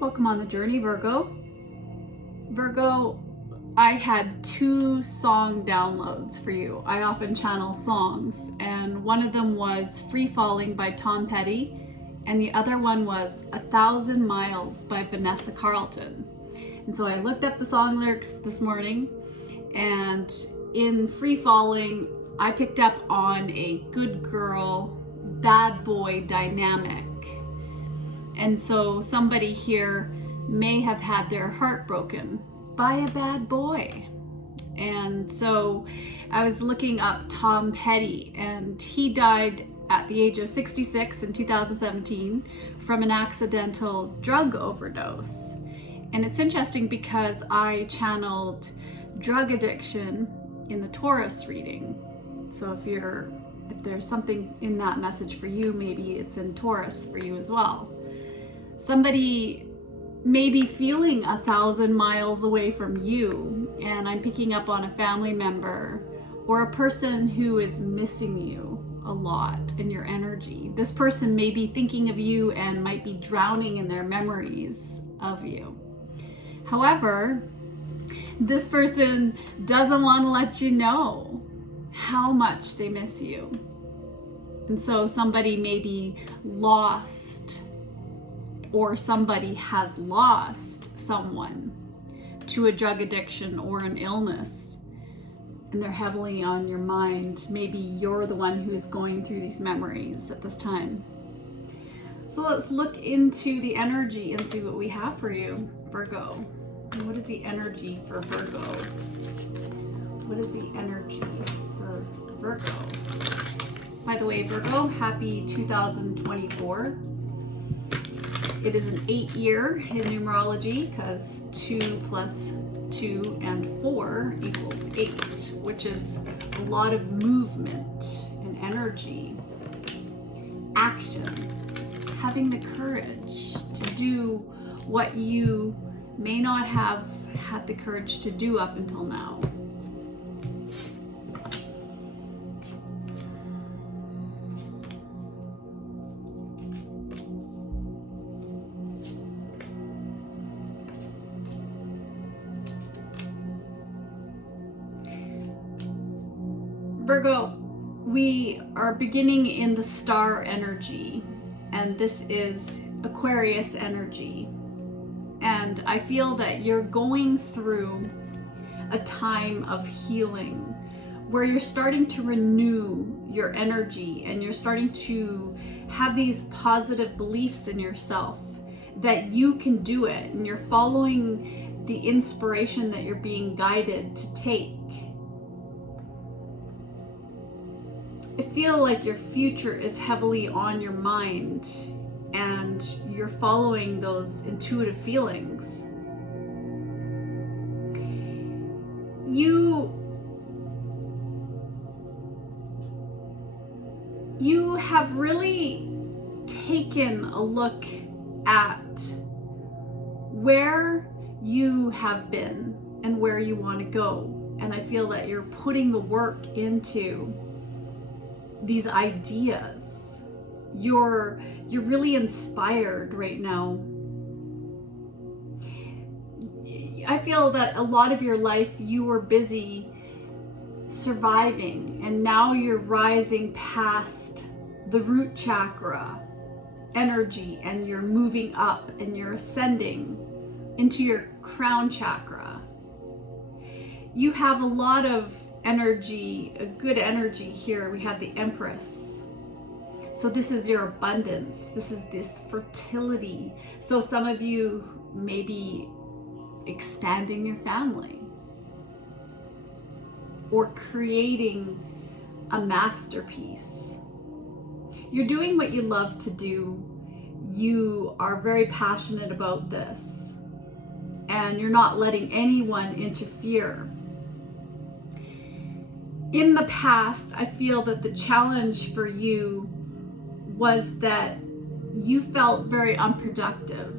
Welcome on the journey, Virgo. Virgo, I had 2 song downloads for you. I often channel songs, and one of them was Free Falling by Tom Petty, and the other one was 1,000 Miles by Vanessa Carlton. And so I looked up the song lyrics this morning, and in Free Falling, I picked up on a good girl, bad boy dynamic. And so somebody here may have had their heart broken by a bad boy. And so I was looking up Tom Petty, and he died at the age of 66 in 2017 from an accidental drug overdose. And it's interesting because I channeled drug addiction in the Taurus reading. So if there's something in that message for you, maybe it's in Taurus for you as well. Somebody may be feeling 1,000 miles away from you, and I'm picking up on a family member or a person who is missing you a lot in your energy. This person may be thinking of you and might be drowning in their memories of you. However, this person doesn't want to let you know how much they miss you. And so somebody may be lost, or somebody has lost someone to a drug addiction or an illness, and they're heavily on your mind. Maybe you're the one who is going through these memories at this time. So let's look into the energy and see what we have for you, Virgo. What is the energy for Virgo? What is the energy for Virgo? By the way, Virgo, happy 2024. It is an 8-year in numerology because 2 plus 2 and 4 equals 8, which is a lot of movement and energy, action, having the courage to do what you may not have had the courage to do up until now. Virgo, we are beginning in the star energy, and this is Aquarius energy. And I feel that you're going through a time of healing where you're starting to renew your energy, and you're starting to have these positive beliefs in yourself that you can do it, and you're following the inspiration that you're being guided to take. I feel like your future is heavily on your mind, and you're following those intuitive feelings. You have really taken a look at where you have been and where you want to go. And I feel that you're putting the work into these ideas. You're really inspired right now. I feel that a lot of your life you were busy surviving, and now you're rising past the root chakra energy, and you're moving up and you're ascending into your crown chakra. You have a lot of energy, a good energy here. We have the Empress. So this is your abundance. This is this fertility. So some of you may be expanding your family or creating a masterpiece. You're doing what you love to do. You are very passionate about this, and you're not letting anyone interfere. In the past, I feel that the challenge for you was that you felt very unproductive.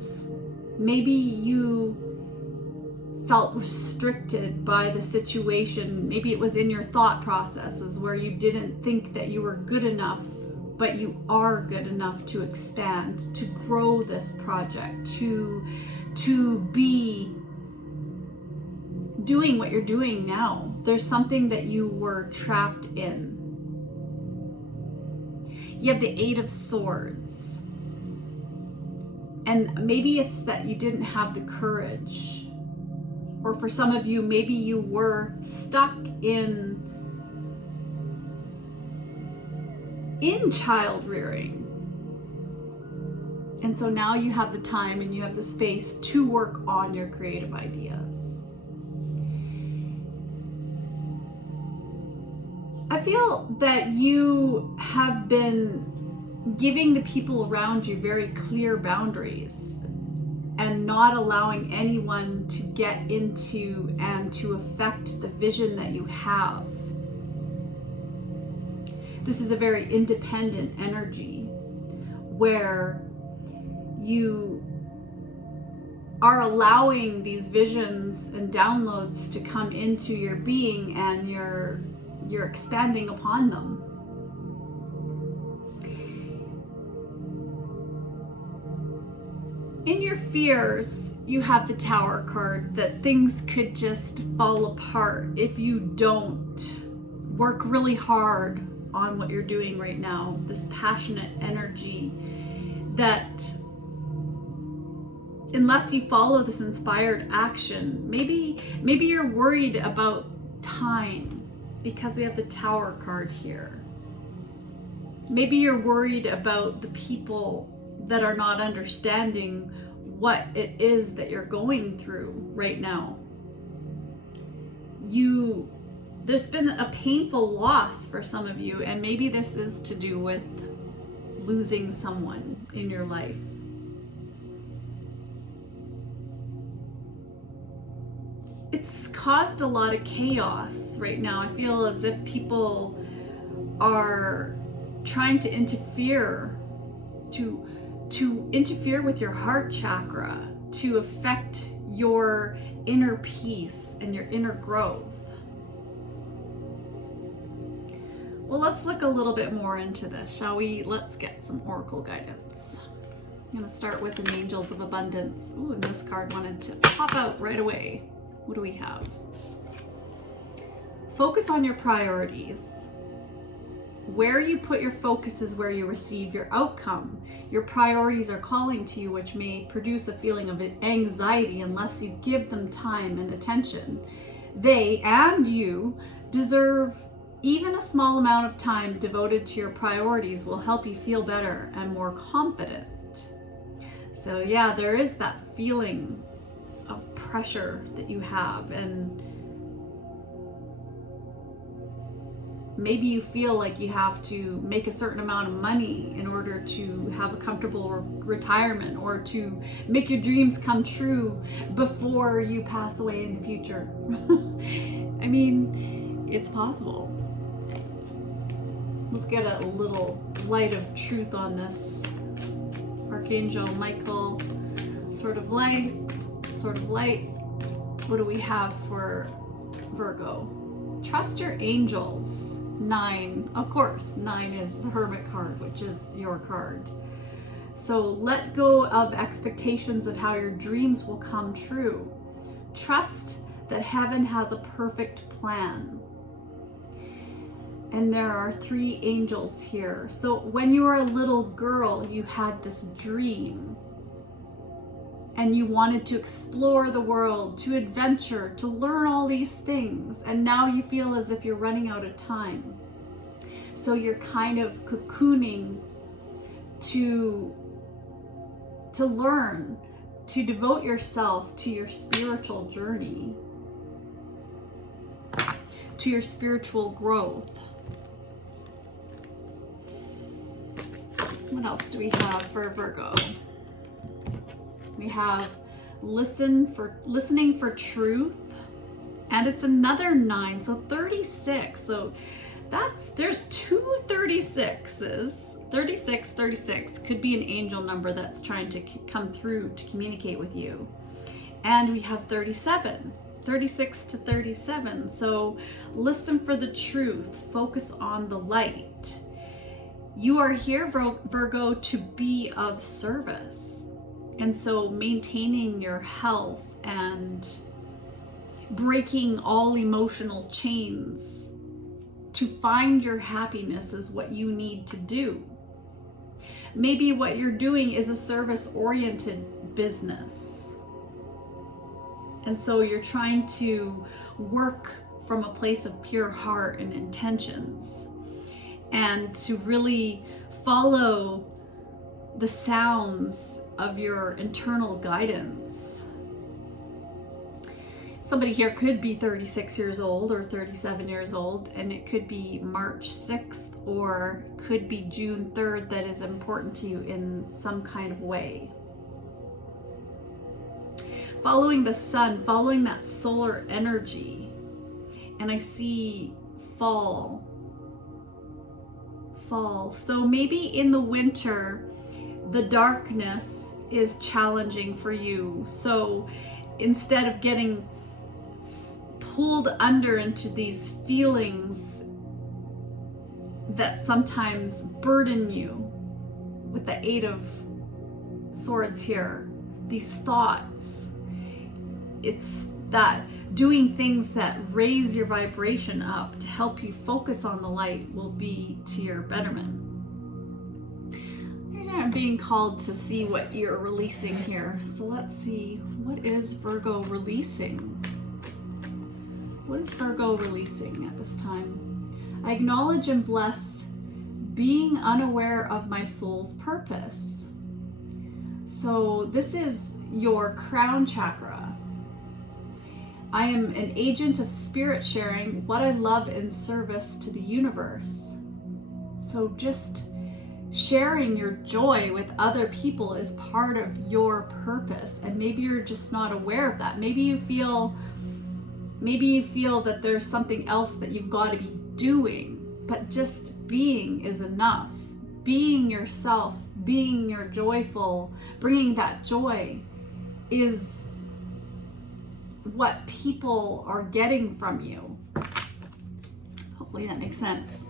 Maybe you felt restricted by the situation. Maybe it was in your thought processes where you didn't think that you were good enough but you are good enough to expand, to grow this project, to be doing what you're doing now. There's something that you were trapped in. You have the Eight of Swords. And maybe it's that you didn't have the courage. Or for some of you, maybe you were stuck in child rearing. And so now you have the time and you have the space to work on your creative ideas. I feel that you have been giving the people around you very clear boundaries and not allowing anyone to get into and to affect the vision that you have. This is a very independent energy where you are allowing these visions and downloads to come into your being, and you're expanding upon them. In your fears, you have the Tower card, that things could just fall apart if you don't work really hard on what you're doing right now. This passionate energy that unless you follow this inspired action, maybe you're worried about time because we have the Tower card here. Maybe you're worried about the people that are not understanding what it is that you're going through right now. There's been a painful loss for some of you, and maybe this is to do with losing someone in your life. It's caused a lot of chaos right now. I feel as if people are trying to interfere with your heart chakra, to affect your inner peace and your inner growth. Well, let's look a little bit more into this, shall we? Let's get some oracle guidance. I'm going to start with the Angels of Abundance. Ooh, and this card wanted to pop out right away. What do we have? Focus on your priorities. Where you put your focus is where you receive your outcome. Your priorities are calling to you, which may produce a feeling of anxiety unless you give them time and attention. They and you deserve even a small amount of time devoted to your priorities will help you feel better and more confident. So yeah, there is that feeling of pressure that you have, and maybe you feel like you have to make a certain amount of money in order to have a comfortable retirement, or to make your dreams come true before you pass away in the future. I mean, it's possible. Let's get a little light of truth on this. Archangel Michael, sort of light. What do we have for Virgo? Trust your angels. 9, of course, 9 is the Hermit card, which is your card. So let go of expectations of how your dreams will come true. Trust that heaven has a perfect plan. And there are 3 angels here. So when you were a little girl, you had this dream. And you wanted to explore the world, to adventure, to learn all these things. And now you feel as if you're running out of time. So you're kind of cocooning to learn, to devote yourself to your spiritual journey, to your spiritual growth. What else do we have for Virgo? We have listening for truth, and it's another 9, so 36. So there's 2 36s. 36 could be an angel number that's trying to come through to communicate with you. And we have 37, 36 to 37. So listen for the truth, focus on the light. You are here, Virgo, to be of service. And so maintaining your health and breaking all emotional chains to find your happiness is what you need to do. Maybe what you're doing is a service-oriented business. And so you're trying to work from a place of pure heart and intentions, and to really follow the sounds of your internal guidance. Somebody here could be 36 years old or 37 years old, and it could be March 6th or could be June 3rd that is important to you in some kind of way. Following the sun, following that solar energy, and I see fall. So maybe in the winter, the darkness is challenging for you. So instead of getting pulled under into these feelings that sometimes burden you with the Eight of Swords here, these thoughts, it's that doing things that raise your vibration up to help you focus on the light will be to your betterment. I'm being called to see what you're releasing here. So let's see, what is Virgo releasing? What is Virgo releasing at this time? I acknowledge and bless being unaware of my soul's purpose. So this is your crown chakra. I am an agent of spirit sharing what I love in service to the universe. So just sharing your joy with other people is part of your purpose, and maybe you're just not aware of that. Maybe you feel that there's something else that you've got to be doing, but just being is enough. Being yourself, being your joyful, bringing that joy is what people are getting from you. Hopefully that makes sense.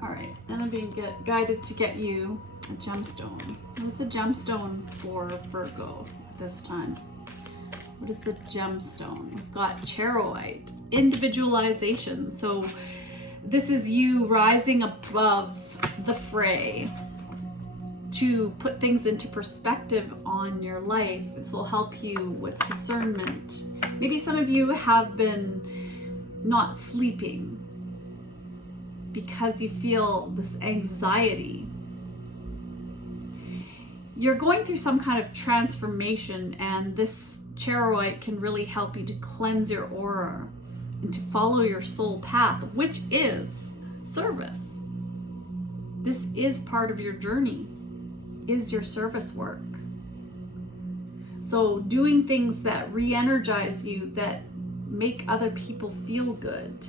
All right, and I'm being guided to get you a gemstone. What is the gemstone for Virgo at this time? What is the gemstone? We've got charoite, individualization. So this is you rising above the fray to put things into perspective on your life. This will help you with discernment. Maybe some of you have been not sleeping because you feel this anxiety. You're going through some kind of transformation, and this charoite can really help you to cleanse your aura and to follow your soul path, which is service. This is part of your journey, is your service work. So doing things that re-energize you, that make other people feel good.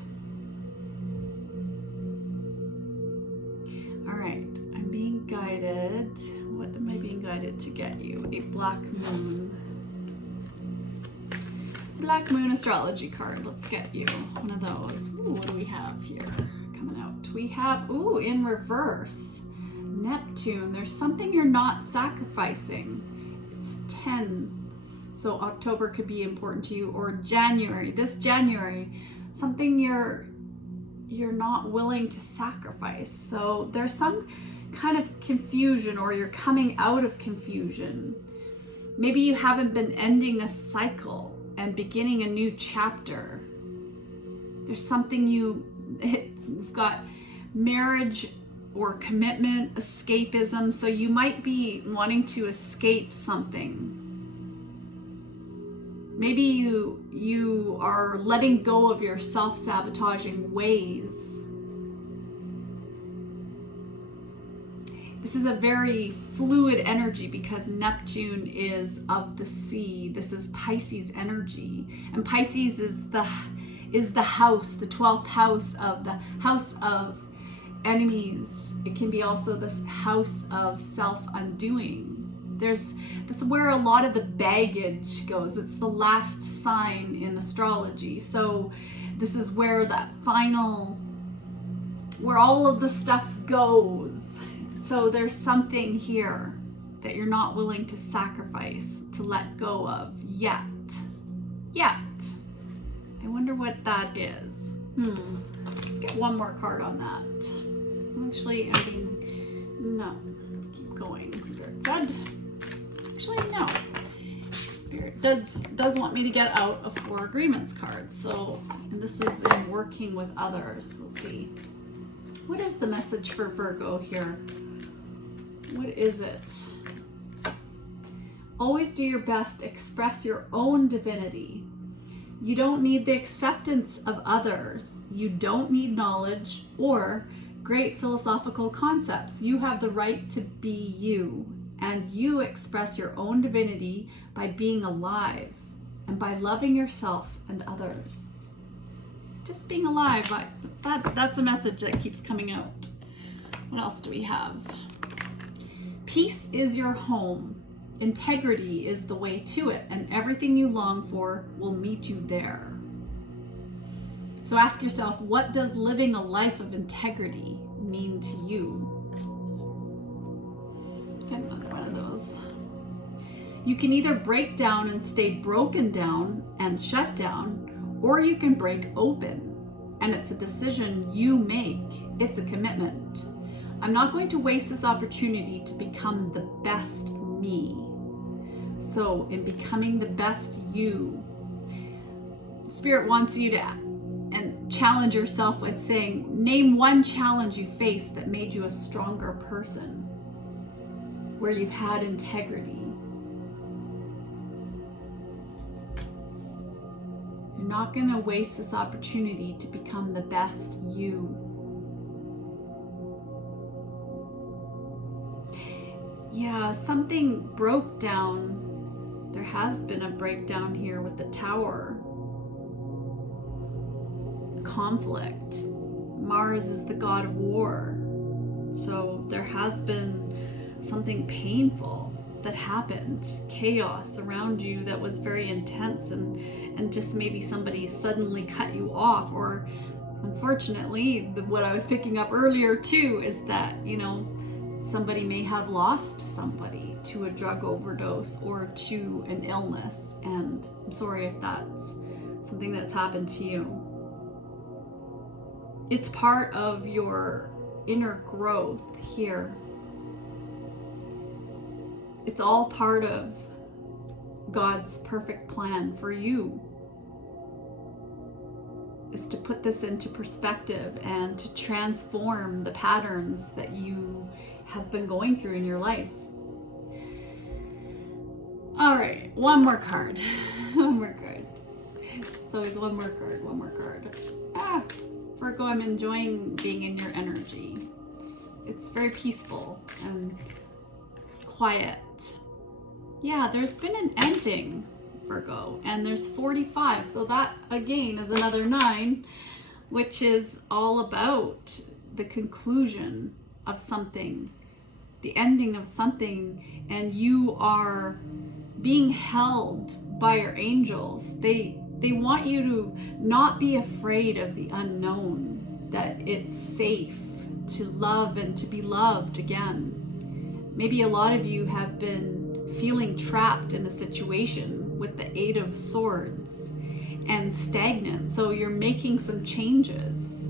All right, I'm being guided. What am I being guided to get you? A black moon. Black moon astrology card. Let's get you one of those. Ooh, what do we have here coming out? We have, ooh, in reverse, Neptune. There's something you're not sacrificing. It's 10. So October could be important to you, or January. This January, something you're not willing to sacrifice. So there's some kind of confusion, or you're coming out of confusion. Maybe you haven't been ending a cycle and beginning a new chapter. There's something we've got marriage or commitment, escapism. So you might be wanting to escape something. Maybe you are letting go of your self-sabotaging ways. This is a very fluid energy because Neptune is of the sea. This is Pisces energy. And Pisces is the house, the 12th house of enemies. It can be also this house of self-undoing. That's where a lot of the baggage goes. It's the last sign in astrology. So this is where that final where all of the stuff goes. So there's something here that you're not willing to sacrifice, to let go of yet. I wonder what that is. Let's get one more card on that. Actually, I mean, no. Keep going, Spirit said. Actually, no. Spirit does want me to get out a 4 agreements card. So, and this is in working with others. Let's see. What is the message for Virgo here? What is it? Always do your best. Express your own divinity. You don't need the acceptance of others. You don't need knowledge or great philosophical concepts. You have the right to be you, and you express your own divinity by being alive and by loving yourself and others. Just being alive, that's a message that keeps coming out. What else do we have? Peace is your home. Integrity is the way to it, and everything you long for will meet you there. So ask yourself, what does living a life of integrity mean to you? Get another one of those. You can either break down and stay broken down and shut down, or you can break open. And it's a decision you make. It's a commitment. I'm not going to waste this opportunity to become the best me. So in becoming the best you, Spirit wants you to and challenge yourself with saying, name one challenge you faced that made you a stronger person, where you've had integrity. You're not going to waste this opportunity to become the best you. Yeah, something broke down. There has been a breakdown here with the Tower. Conflict. Mars is the god of war. So there has been something painful that happened. Chaos around you that was very intense, and just maybe somebody suddenly cut you off, or unfortunately, what I was picking up earlier too is that, somebody may have lost somebody to a drug overdose or to an illness, and I'm sorry if that's something that's happened to you. It's part of your inner growth here. It's all part of God's perfect plan for you, is to put this into perspective and to transform the patterns that you have been going through in your life. All right, one more card. One more card. It's always one more card, one more card. Virgo, I'm enjoying being in your energy. It's very peaceful and quiet. Yeah, there's been an ending, Virgo, and there's 45, so that again is another 9, which is all about the conclusion of something, the ending of something, and you are being held by your angels. They want you to not be afraid of the unknown, that it's safe to love and to be loved again. Maybe a lot of you have been feeling trapped in a situation with the 8 of Swords and stagnant, so you're making some changes.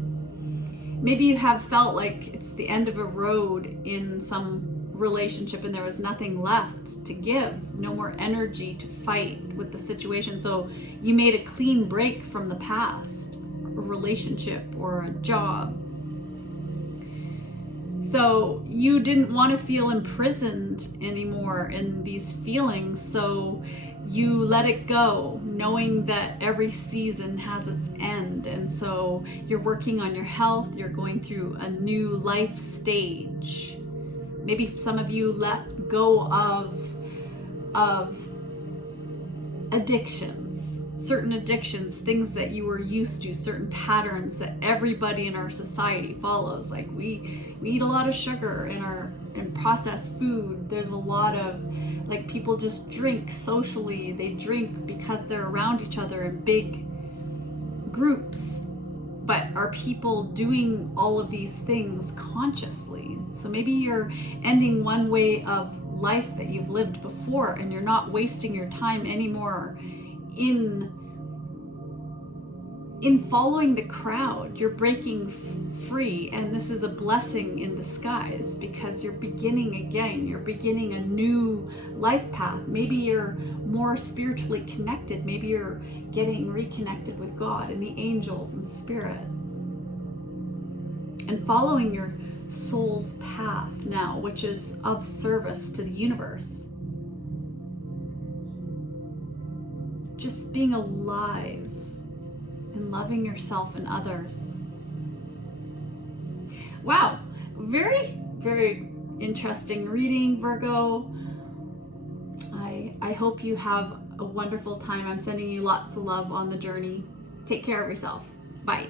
Maybe you have felt like it's the end of a road in some relationship and there was nothing left to give, no more energy to fight with the situation, so you made a clean break from the past, a relationship or a job. So you didn't want to feel imprisoned anymore in these feelings, so you let it go, knowing that every season has its end. And so you're working on your health, you're going through a new life stage. Maybe some of you let go of addictions, certain addictions, things that you were used to, certain patterns that everybody in our society follows. Like we eat a lot of sugar in processed food. There's a lot of, like, people just drink socially. They drink because they're around each other in big groups. but are people doing all of these things consciously? So maybe you're ending one way of life that you've lived before, and you're not wasting your time anymore in following the crowd. You're breaking free, and this is a blessing in disguise, because you're beginning again. You're beginning a new life path. Maybe you're more spiritually connected. Maybe you're getting reconnected with God and the angels and spirit, and following your soul's path now, which is of service to the universe. Just being alive and loving yourself and others. Wow, very, very interesting reading, Virgo. I hope you have a wonderful time. I'm sending you lots of love on the journey. Take care of yourself. Bye.